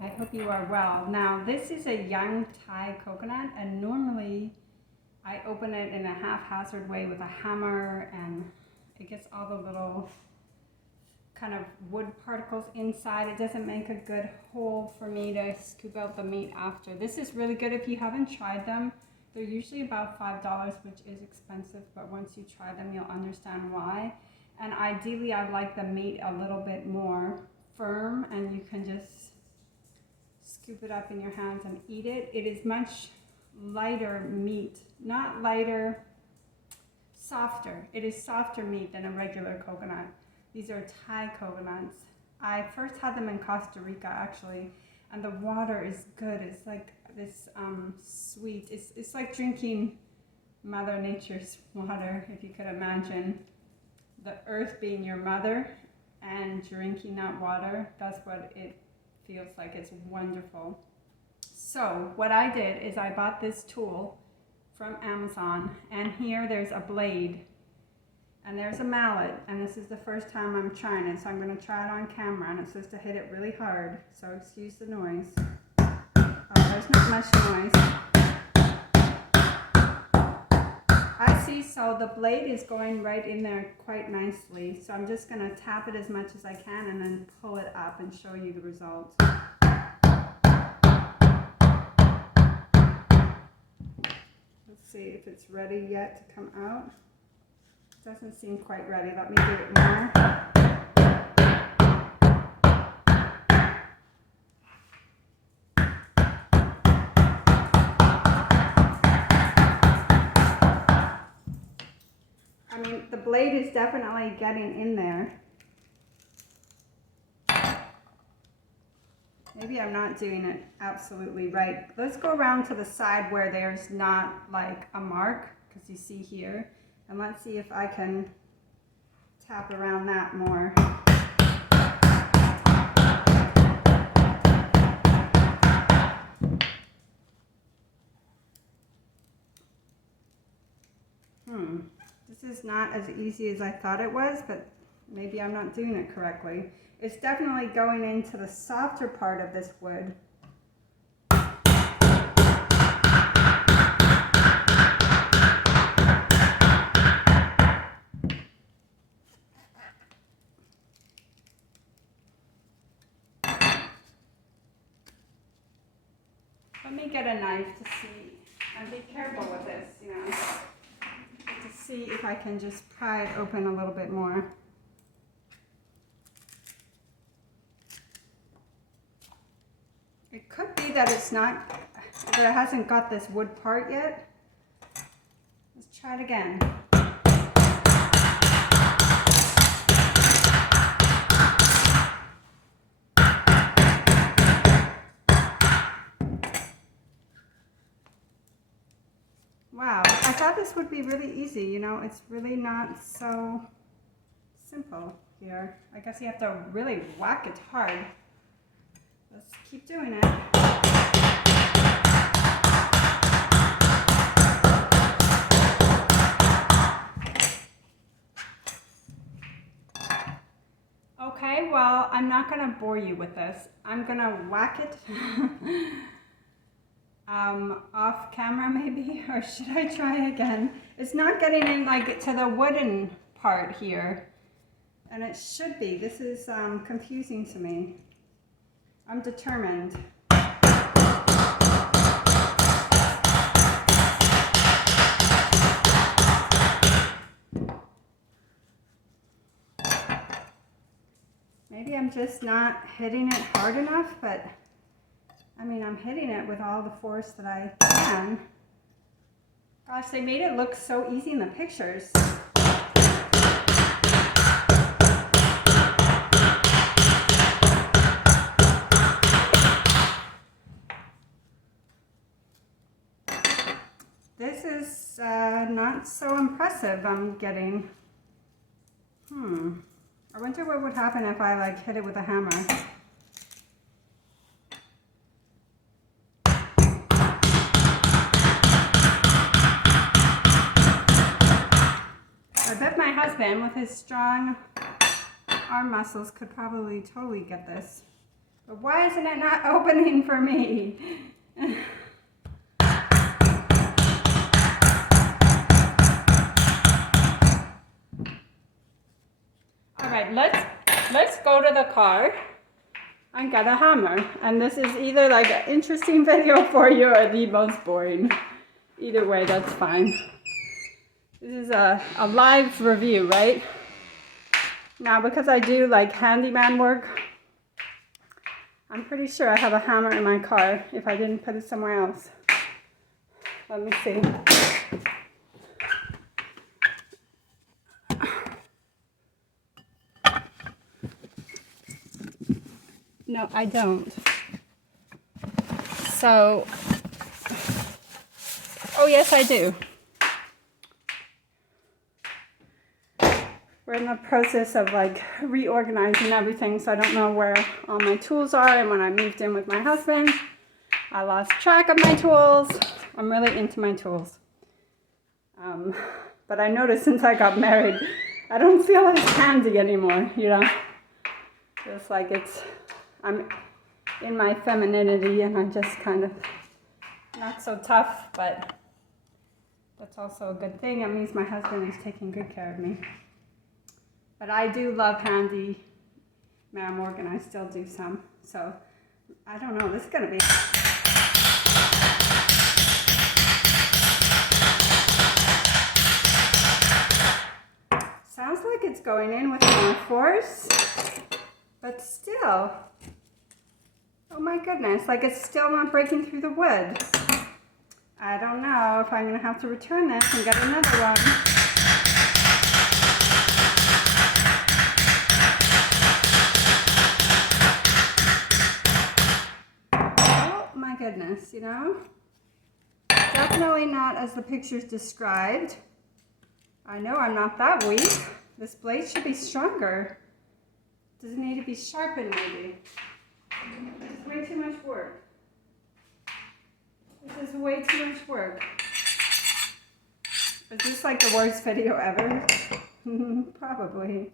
I hope you are well. Now, this is a young Thai coconut, and normally I open it in a haphazard way with a hammer, and it gets all the little kind of wood particles inside. It doesn't make a good hole for me to scoop out the meat after. This is really good if you haven't tried them. They're usually about $5, which is expensive, but once you try them, you'll understand why. And ideally, I like the meat a little bit more firm, and you can just scoop it up in your hands and eat it. It is much lighter meat, not lighter, softer. It is softer meat than a regular coconut. These are Thai coconuts. I first had them in Costa Rica actually, and the water is good. It's like this sweet. It's like drinking Mother Nature's water, if you could imagine the earth being your mother and drinking that water. That's what it feels like. It's wonderful. So what I did is I bought this tool from Amazon, and here there's a blade and there's a mallet, and this is the first time I'm trying it, so I'm going to try it on camera, and it says to hit it really hard, so excuse the noise. Oh, there's not much noise. I see, so the blade is going right in there quite nicely, so I'm just going to tap it as much as I can and then pull it up and show you the results. Let's see if it's ready yet to come out. Doesn't seem quite ready. Let me give it more. I mean, the blade is definitely getting in there. Maybe I'm not doing it absolutely right. Let's go around to the side where there's not like a mark, because you see here. And let's see if I can tap around that more. This is not as easy as I thought it was, but maybe I'm not doing it correctly. It's definitely going into the softer part of this wood. Let me get a knife to see, and be careful with this, you know, to see if I can just pry it open a little bit more. It could be that it's not, that it hasn't got this wood part yet. Let's try it again. Wow, I thought this would be really easy, you know, it's really not so simple here. I guess you have to really whack it hard. Let's keep doing it. Okay, well, I'm not going to bore you with this. I'm going to whack it off camera maybe, or should I try again? It's not getting in like to the wooden part here, and it should be. This is confusing to me. I'm determined. Maybe I'm just not hitting it hard enough, but I mean, I'm hitting it with all the force that I can. Gosh, they made it look so easy in the pictures. This is not so impressive, I'm getting. I wonder what would happen if I like hit it with a hammer. I bet my husband, with his strong arm muscles, could probably totally get this. But why isn't it not opening for me? All right, let's go to the car and get a hammer. And this is either like an interesting video for you or the most boring. Either way, that's fine. This is a live review, right? Now, because I do like handyman work, I'm pretty sure I have a hammer in my car if I didn't put it somewhere else. Let me see. No, I don't. So, oh yes, I do. We're in the process of like reorganizing everything, so I don't know where all my tools are. And when I moved in with my husband, I lost track of my tools. I'm really into my tools. But I noticed since I got married, I don't feel as handy anymore, you know? It's like I'm in my femininity and I'm just kind of not so tough, but that's also a good thing. It means my husband is taking good care of me. But I do love handy man work, and I still do some. So, I don't know, this is going to be... Sounds like it's going in with more force, but still... Oh my goodness, like it's still not breaking through the wood. I don't know if I'm going to have to return this and get another one. Goodness, you know, definitely not as the pictures described. I know I'm not that weak. This blade should be stronger. Does it need to be sharpened maybe? It's way too much work. This is way too much work. Is this like the worst video ever? Probably.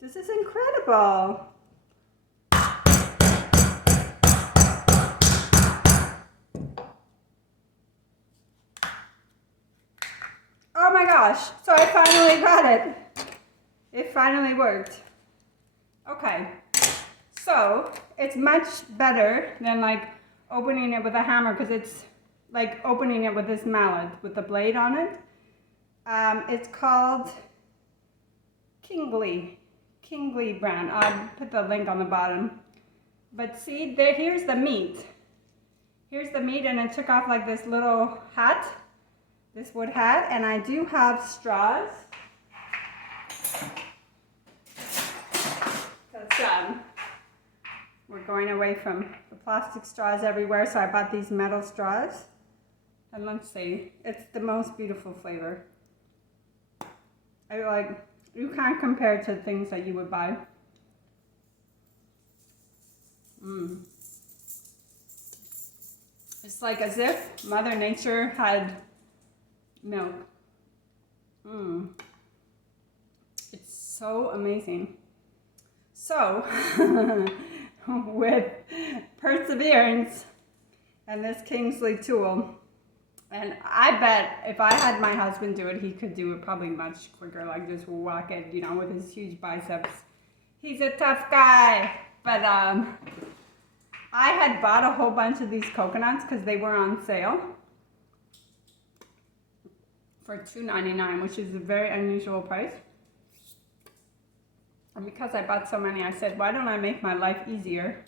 This is incredible. Oh my gosh, so I finally got it. It finally worked. Okay, so it's much better than like opening it with a hammer, because it's like opening it with this mallet with the blade on it. It's called Kingly brand. I'll put the link on the bottom. But see, here's the meat. Here's the meat, and it took off like this little hat, this wood hat, and I do have straws. Because we're going away from the plastic straws everywhere, so I bought these metal straws. And let's see, it's the most beautiful flavor. You can't compare it to things that you would buy. It's like as if Mother Nature had milk. It's so amazing. So, with perseverance and this Kingly tool, and I bet if I had my husband do it, he could do it probably much quicker, like just walk it, you know, with his huge biceps. He's a tough guy. But I had bought a whole bunch of these coconuts because they were on sale for $2.99, which is a very unusual price. And because I bought so many, I said, why don't I make my life easier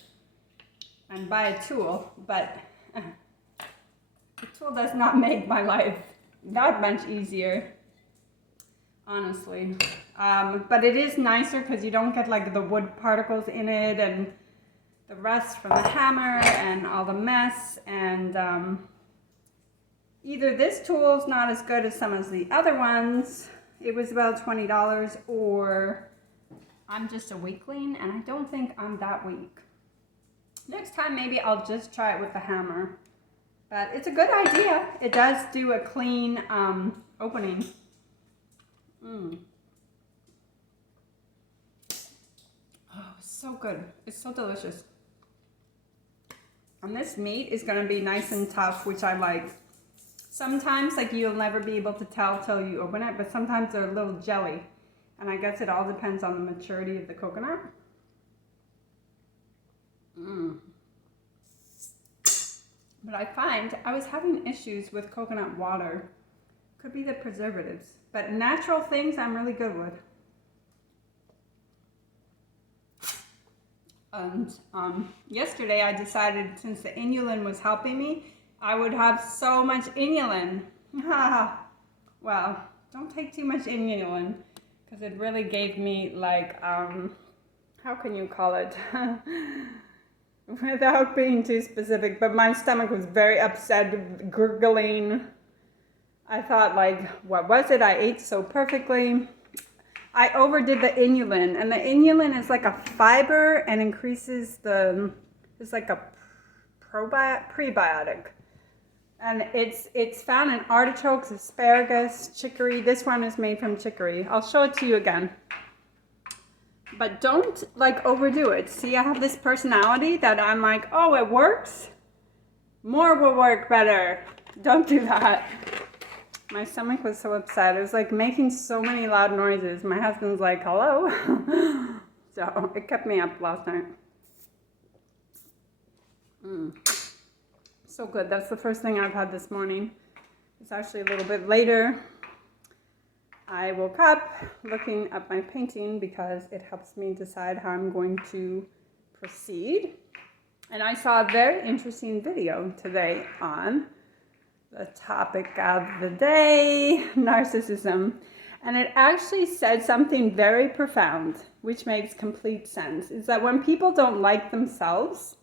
and buy a tool? But the tool does not make my life that much easier, honestly. But it is nicer because you don't get like the wood particles in it and the rust from the hammer and all the mess. And either this tool's not as good as some of the other ones. It was about $20, or I'm just a weakling, and I don't think I'm that weak. Next time, maybe I'll just try it with the hammer. But it's a good idea. It does do a clean opening. Oh, it's so good. It's so delicious. And this meat is gonna be nice and tough, which I like. Sometimes, like, you'll never be able to tell till you open it, but sometimes they're a little jelly. And I guess it all depends on the maturity of the coconut. But I find I was having issues with coconut water. Could be the preservatives. But natural things I'm really good with. And yesterday I decided, since the inulin was helping me, I would have so much inulin. Well, don't take too much inulin, because it really gave me, like, how can you call it? Without being too specific, but my stomach was very upset, gurgling. I thought, like, what was it? I ate so perfectly. I overdid the inulin, and the inulin is like a fiber and increases it's like a prebiotic. And it's found in artichokes, asparagus, chicory. This one is made from chicory. I'll show it to you again. But don't, like, overdo it. See, I have this personality that I'm like, oh, it works? More will work better. Don't do that. My stomach was so upset. It was like making so many loud noises. My husband's like, hello? So it kept me up last night. So good. That's the first thing I've had this morning. It's actually a little bit later. I woke up looking at my painting because it helps me decide how I'm going to proceed. And I saw a very interesting video today on the topic of the day, narcissism. And it actually said something very profound, which makes complete sense. Is that when people don't like themselves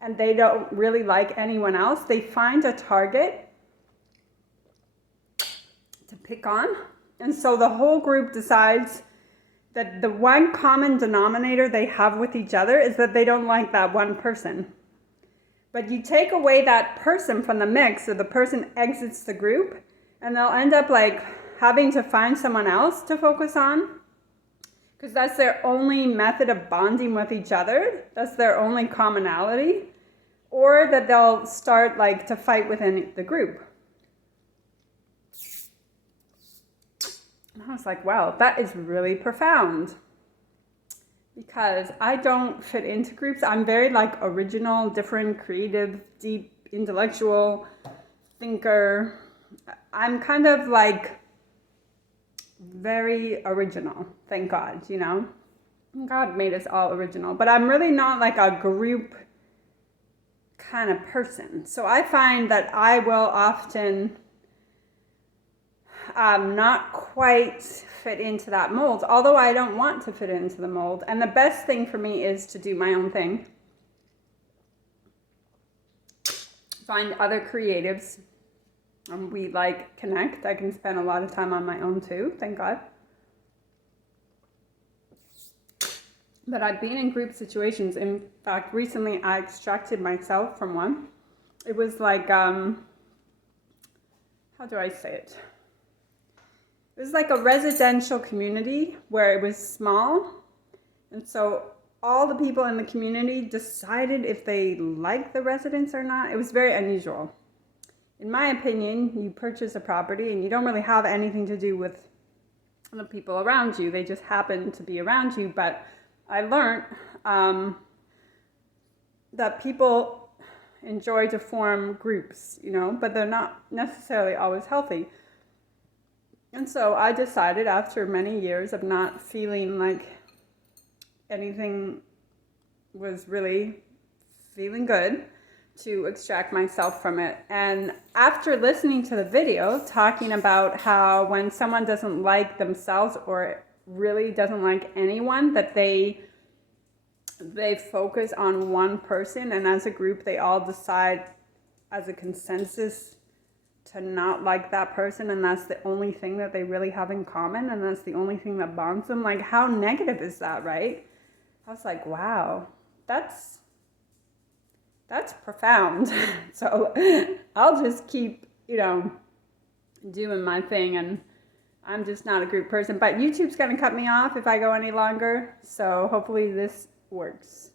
and they don't really like anyone else, they find a target to pick on. And so the whole group decides that the one common denominator they have with each other is that they don't like that one person. But you take away that person from the mix, or the person exits the group, and they'll end up, like, having to find someone else to focus on, because that's their only method of bonding with each other. That's their only commonality. Or that they'll start, like, to fight within the group. And I was like, wow, that is really profound. Because I don't fit into groups. I'm very, like, original, different, creative, deep, intellectual thinker. I'm kind of, like, very original, thank God, you know. God made us all original. But I'm really not, like, a group kind of person. So I find that I will often not quite fit into that mold, although I don't want to fit into the mold. And the best thing for me is to do my own thing. Find other creatives. We, like, connect. I can spend a lot of time on my own too, thank God. But I've been in group situations. In fact, recently I extracted myself from one. It was like, how do I say it? It was like a residential community where it was small. And so all the people in the community decided if they liked the residents or not. It was very unusual. In my opinion, you purchase a property and you don't really have anything to do with the people around you. They just happen to be around you. But I learned that people enjoy to form groups, you know, but they're not necessarily always healthy. And so I decided, after many years of not feeling like anything was really feeling good, to extract myself from it. And after listening to the video talking about how when someone doesn't like themselves or really doesn't like anyone, that they focus on one person, and as a group they all decide as a consensus to not like that person, and that's the only thing that they really have in common, and that's the only thing that bonds them. Like, how negative is that, right? I was like, wow, that's that's profound. So I'll just keep, doing my thing, and I'm just not a group person. But YouTube's going to cut me off if I go any longer. So hopefully this works.